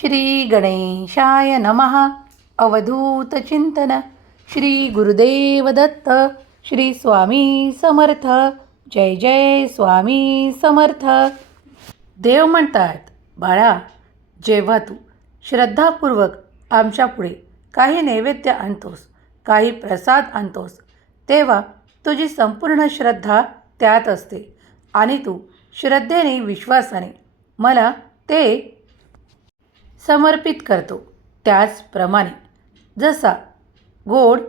श्री गणेशाय नमः अवधूतचिंतन श्री गुरुदेव दत्त. श्री स्वामी समर्थ. जय जय स्वामी समर्थ. देव म्हणतात बाळा जेव्हा तू श्रद्धापूर्वक आमच्यापुढे काही नैवेद्य आणतोस काही प्रसाद आणतोस तेव्हा तुझी संपूर्ण श्रद्धा त्यात असते आणि तू श्रद्धेने विश्वासाने मला ते समर्पित करतो. त्याचप्रमाणे जसा गोड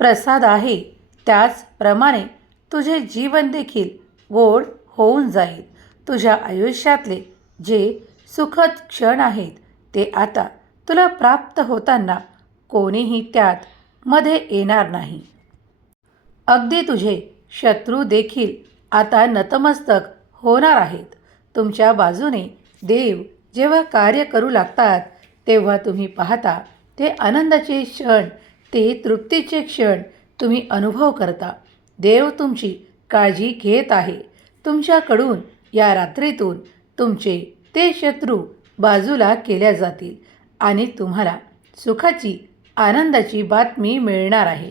प्रसाद आहे त्याचप्रमाणे तुझे जीवन देखील गोड होऊन जाईल. तुझ्या आयुष्यातले जे सुखद क्षण आहेत ते आता तुला प्राप्त होताना कोणीही त्यात मध्ये येणार नाही. अगदी तुझे शत्रू देखील आता नतमस्तक होणार आहेत. तुमच्या बाजूने देव जेव्हा कार्य करू लागतात तेव्हा तुम्ही पाहता ते आनंदाचे क्षण ते तृप्तीचे क्षण तुम्ही अनुभव करता. देव तुमची काळजी घेत आहे. तुमच्याकडून या रात्रीतून तुमचे ते शत्रू बाजूला केल्या जातील आणि तुम्हाला सुखाची आनंदाची बातमी मिळणार आहे.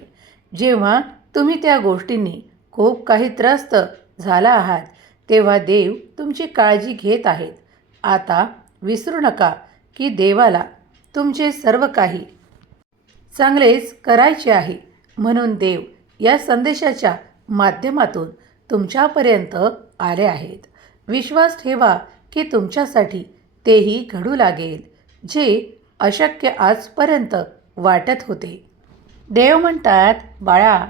जेव्हा तुम्ही त्या गोष्टींनी खूप काही त्रस्त झाला आहात तेव्हा देव तुमची काळजी घेत आहेत. आता विसरू नका की देवाला तुमचे सर्व काही चांगलेच करायचे आहे म्हणून देव या संदेशाच्या माध्यमातून तुमच्यापर्यंत आले आहेत. विश्वास ठेवा की तुमच्यासाठी तेही घडू लागेल जे अशक्य आजपर्यंत वाटत होते. देव म्हणतात बाळा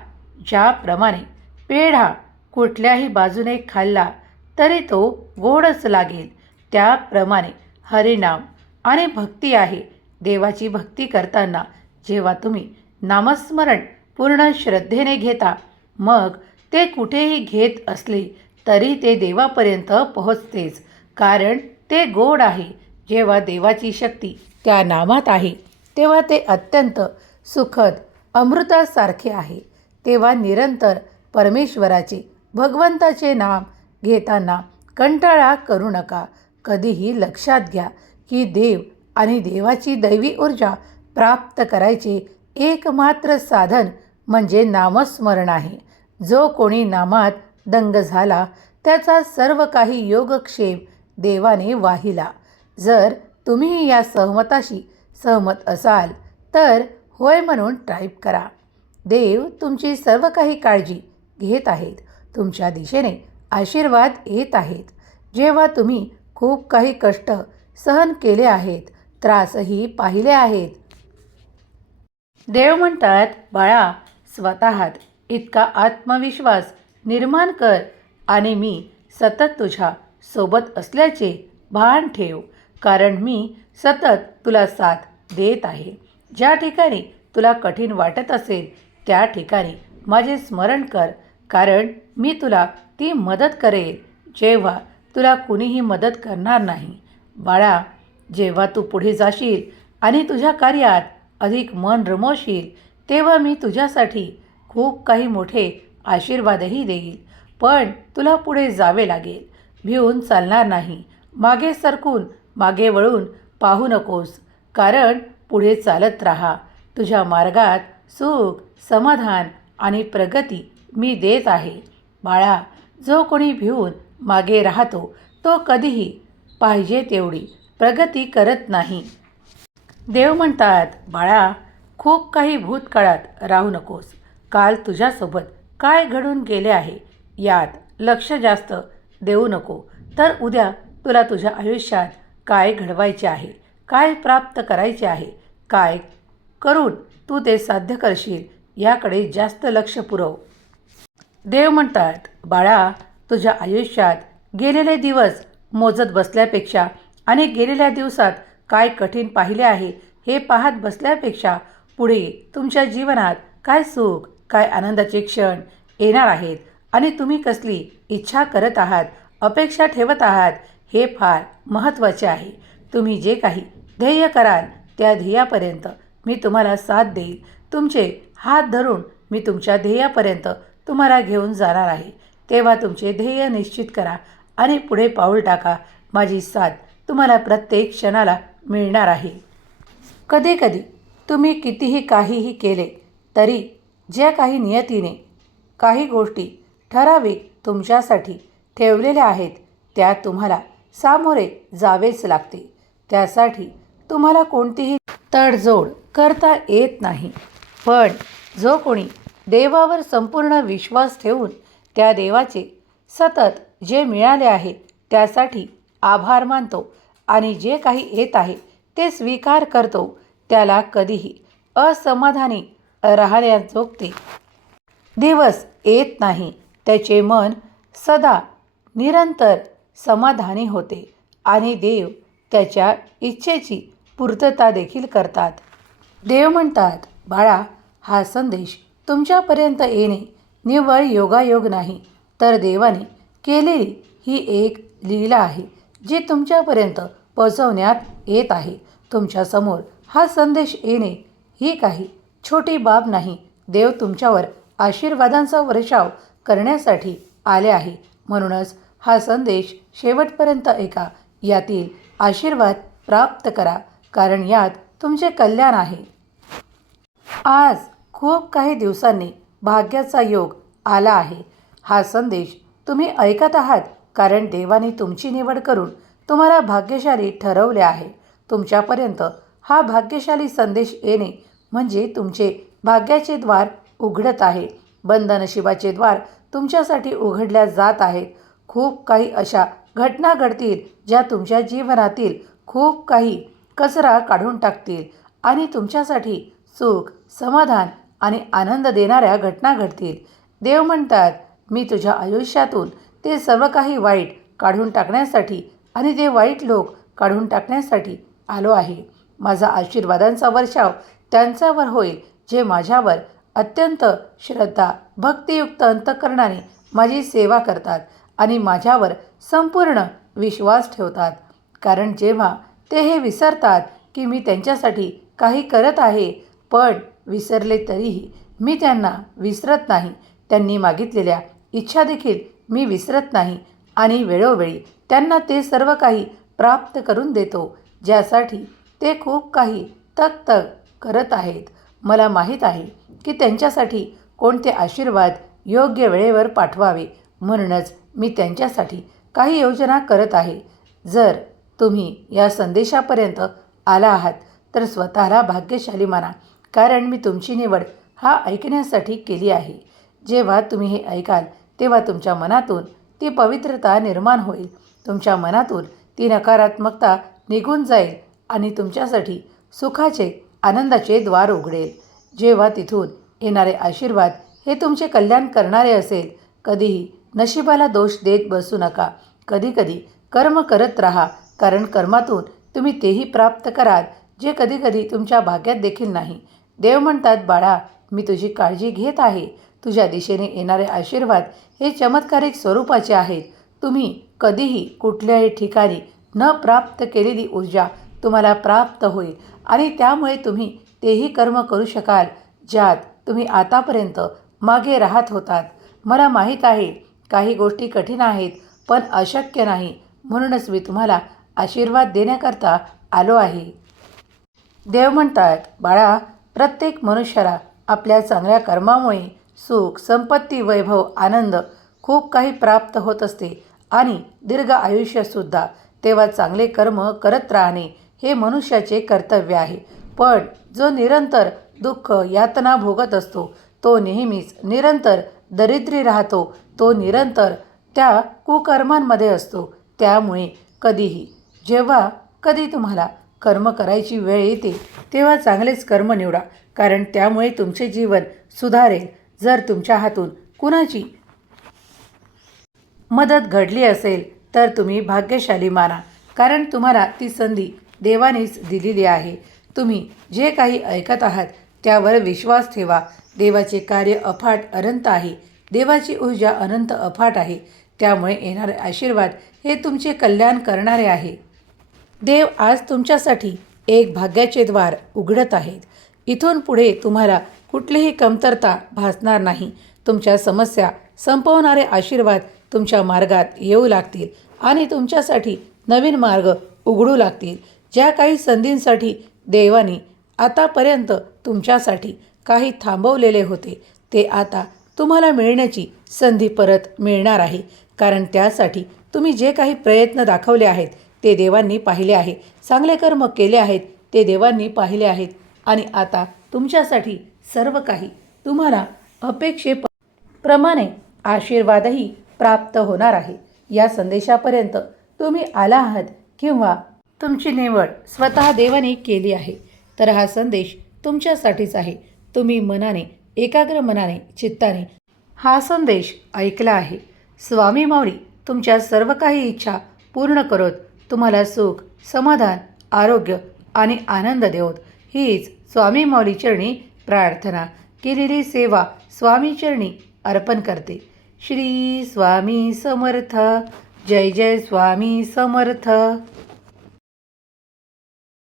ज्याप्रमाणे पेढा कुठल्याही बाजूने खाल्ला तरी तो गोडच लागेल त्याप्रमाणे हरिनाम आणि भक्ती आहे. देवाची भक्ती करताना जेव्हा तुम्ही नामस्मरण पूर्ण श्रद्धेने घेता मग ते कुठेही घेत असले तरी ते देवापर्यंत पोहोचतेच कारण ते गोड आहे. जेव्हा देवाची शक्ती त्या नामात आहे तेव्हा ते अत्यंत सुखद अमृतासारखे आहे. तेव्हा निरंतर परमेश्वराचे भगवंताचे नाम घेताना कंटाळा करू नका. कधीही लक्षात घ्या की देव आणि देवाची दैवी ऊर्जा प्राप्त करायचे एकमात्र साधन म्हणजे नामस्मरण आहे. जो कोणी नामात दंग झाला त्याचा सर्व काही योगक्षेम देवाने वाहिला. जर तुम्ही या सहमताशी सहमत असाल तर होय म्हणून टाईप करा. देव तुमची सर्व काही काळजी घेत आहेत. तुमच्या दिशेने आशीर्वाद येत आहेत. जेव्हा तुम्ही खूप काही कष्ट सहन केले आहेत त्रासही पाहिले आहेत. देव म्हणतात बाळा स्वतःत इतका आत्मविश्वास निर्माण कर आणि मी सतत तुझ्या सोबत असल्याचे भान ठेव कारण मी सतत तुला साथ देत आहे. ज्या ठिकाणी तुला कठीण वाटत असेल त्या ठिकाणी माझे स्मरण कर कारण मी तुला ती मदत करेल. जेव्हा तुला कुणीही मदत करणार नाही. बाळा जेव्हा तू पुढे जाशील आणि तुझ्या कार्यात अधिक मन रमवशील तेव्हा मी तुझ्यासाठी खूप काही मोठे आशीर्वादही देईल. पण तुला पुढे जावे लागेल. भिवून चालणार नाही. मागे सरकून मागे वळून पाहू नकोस. कारण पुढे चालत राहा. तुझ्या मार्गात सुख समाधान आणि प्रगती मी देत आहे. बाळा जो कोणी भिवून मागे राहतो तो कधीही पाहिजे तेवढी प्रगती करत नाही. देव म्हणतात बाळा खूप काही भूतकाळात राहू नकोस. काल तुझ्यासोबत काय घडून गेले आहे यात लक्ष जास्त देऊ नको. तर उद्या तुला तुझ्या आयुष्यात काय घडवायचे आहे काय प्राप्त करायचे आहे काय करून तू ते साध्य करशील याकडे जास्त लक्ष पुरव. देव म्हणतात बाळा तुझ्या आयुष्यात गेलेले दिवस मोजत बसल्यापेक्षा आणि गेलेल्या दिवसात काय कठीण पाहिले आहे हे पाहत बसल्यापेक्षा पुढे तुमच्या जीवनात काय सुख काय आनंदाचे क्षण येणार आहेत आणि तुम्ही कसली इच्छा करत आहात अपेक्षा ठेवत आहात हे फार महत्त्वाचे आहे. तुम्ही जे काही ध्येय कराल त्या ध्येयापर्यंत मी तुम्हाला साथ देईल. तुमचे हात धरून मी तुमच्या ध्येयापर्यंत तुम्हाला घेऊन जाणार आहे. तेव्हा तुमचे ध्येय निश्चित करा आणि पुढे पाऊल टाका. माझी साथ तुम्हाला प्रत्येक क्षणाला मिळणार आहे. कधीकधी तुम्ही कितीही काहीही केले तरी ज्या काही नियतीने काही गोष्टी ठराविक तुमच्यासाठी ठेवलेल्या आहेत त्या तुम्हाला सामोरे जावेच लागते त्यासाठी तुम्हाला कोणतीही तडजोड करता येत नाही. पण जो कोणी देवावर संपूर्ण विश्वास ठेवून त्या देवाचे सतत जे मिळाले आहे त्यासाठी आभार मानतो आणि जे काही येत आहे ते स्वीकार करतो. त्याला कधीही असमाधानी राहण्याजोगते. दिवस येत नाही त्याचे मन सदा निरंतर समाधानी होते आणि देव त्याच्या इच्छेची पूर्तता देखील करतात. देव म्हणतात बाळा हा संदेश तुमच्यापर्यंत येणे निव्वळ योगायोग नाही तर देवाने केलेली ही एक लीला आहे जी तुमच्यापर्यंत पोचवण्यात येत आहे. तुमच्यासमोर हा संदेश येणे ही काही छोटी बाब नाही. देव तुमच्यावर आशीर्वादांचा वर्षाव करण्यासाठी आले आहे. म्हणूनच हा संदेश शेवटपर्यंत ऐका. यातील आशीर्वाद प्राप्त करा कारण यात तुमचे कल्याण आहे. आज खूप काही दिवसांनी भाग्याचा योग आला आहे. हा संदेश तुम्ही ऐकत आहात कारण देवाने तुमची निवड करून तुम्हाला भाग्यशाली ठरवले आहे. तुमच्यापर्यंत हा भाग्यशाली संदेश येणे म्हणजे तुमचे भाग्याचे द्वार उघडत आहे. बंद नशिबाचे द्वार तुमच्यासाठी उघडल्या जात आहेत. खूप काही अशा घटना घडतील ज्या तुमच्या जीवनातील खूप काही कचरा काढून टाकतील आणि तुमच्यासाठी सुख समाधान आणि आनंद देणाऱ्या घटना घडतील. देव म्हणतात मी तुझ्या आयुष्यातून ते सर्व काही वाईट काढून टाकण्यासाठी आणि ते वाईट लोक काढून टाकण्यासाठी आलो आहे. माझा आशीर्वादांचा वर्षाव त्यांच्यावर होईल जे माझ्यावर अत्यंत श्रद्धा भक्तियुक्त अंतकरणाने माझी सेवा करतात आणि माझ्यावर संपूर्ण विश्वास ठेवतात. कारण जेव्हा ते हे विसरतात की मी त्यांच्यासाठी काही करत आहे पण विसरले तरीही मी त्यांना विसरत नाही. त्यांनी मागितलेल्या इच्छा देखील मी विसरत नाही आणि वेळोवेळी त्यांना ते सर्व काही प्राप्त करून देतो ज्यासाठी ते खूप काही तक तक करत आहेत. मला माहीत आहे की त्यांच्यासाठी कोणते आशीर्वाद योग्य वेळेवर पाठवावे म्हणूनच मी त्यांच्यासाठी काही योजना करत आहे. जर तुम्ही या संदेशापर्यंत आला आहात तर स्वतःला भाग्यशाली माना. कारण मी तुमची निवड हा ऐकण्यासाठी केली आहे. जेव्हा तुम्ही हे ऐकाल तेव्हा तुमच्या मनातून ती पवित्रता निर्माण होईल. तुमच्या मनातून ती नकारात्मकता निघून जाईल आणि तुमच्यासाठी सुखाचे आनंदाचे द्वार उघडेल. जेव्हा तिथून येणारे आशीर्वाद हे तुमचे कल्याण करणारे असेल कधीही नशिबाला दोष देत बसू नका. कधीकधी कर्म करत राहा कारण कर्मातून तुम्ही तेही प्राप्त कराल जे कधीकधी तुमच्या भाग्यात देखील नाही. देव म्हणतात बाळा मी तुझी काळजी घेत आहे. तुझ्या दिशेने येणारे आशीर्वाद हे चमत्कारिक स्वरूपाचे आहेत. तुम्ही कधीही कुठल्याही ठिकाणी न प्राप्त केलेली ऊर्जा तुम्हाला प्राप्त होईल आणि त्यामुळे तुम्ही तेही कर्म करू शकाल ज्यात तुम्ही आतापर्यंत मागे राहत होतात. मला माहीत आहे काही गोष्टी कठीण आहेत पण अशक्य नाही. म्हणूनच मी तुम्हाला आशीर्वाद देण्याकरता आलो आहे. देव म्हणतात बाळा प्रत्येक मनुष्याला आपल्या चांगल्या कर्मामुळे सुख संपत्ती वैभव आनंद खूप काही प्राप्त होत असते. आणि दीर्घ आयुष्यसुद्धा तेव्हा चांगले कर्म करत राहणे हे मनुष्याचे कर्तव्य आहे. पण जो निरंतर दुःख यातना भोगत असतो तो नेहमीच निरंतर दरिद्री राहतो. तो निरंतर त्या कुकर्मांमध्ये असतो. त्यामुळे कधीही जेव्हा कधी तुम्हाला कर्म करायची वेळ येते तेव्हा चांगलेच कर्म निवडा. कारण त्यामुळे तुमचे जीवन सुधारेल. जर तुमच्या हातून कुणाची मदत घडली असेल तर तुम्ही भाग्यशाली माना. कारण तुम्हाला ती संधी देवानेच दिलेली आहे. तुम्ही जे काही ऐकत आहात त्यावर विश्वास ठेवा. देवाचे कार्य अफाट अनंत आहे. देवाची ऊर्जा अनंत अफाट आहे. त्यामुळे येणारे आशीर्वाद हे तुमचे कल्याण करणारे आहे. देव आज तुमच्यासाठी एक भाग्याचे द्वार उघडत आहेत. इथून पुढे तुम्हाला कुठलीही कमतरता भासणार नाही. तुमच्या समस्या संपवणारे आशीर्वाद तुमच्या मार्गात येऊ लागतील आणि तुमच्यासाठी नवीन मार्ग उघडू लागतील. ज्या काही संधींसाठी देवाने आतापर्यंत तुमच्यासाठी काही थांबवलेले होते ते आता तुम्हाला मिळण्याची संधी परत मिळणार आहे. कारण त्यासाठी तुम्ही जे काही प्रयत्न दाखवले आहेत ते देवांनी पाहिले आहे. चांगले कर्म केले आहेत ते देवांनी पाहिले आहेत. आणि आता तुमच्यासाठी सर्व काही तुम्हाला अपेक्षेप प्रमाणे आशीर्वादही प्राप्त होणार आहे. या संदेशापर्यंत तुम्ही आला आहात किंवा तुमची निवड स्वतः देवाने केली आहे तर हा संदेश तुमच्यासाठीच आहे. तुम्ही मनाने एकाग्र मनाने चित्ताने हा संदेश ऐकला आहे. स्वामी माऊली तुमच्या सर्व काही इच्छा पूर्ण करत. तुम्हाला सुख समाधान आरोग्य आणि आनंद देवत. हीच स्वामी मौलीचरणी चरणी प्रार्थना. केलेली सेवा स्वामी चरणी अर्पण करते. श्री स्वामी समर्थ. जय जय स्वामी समर्थ.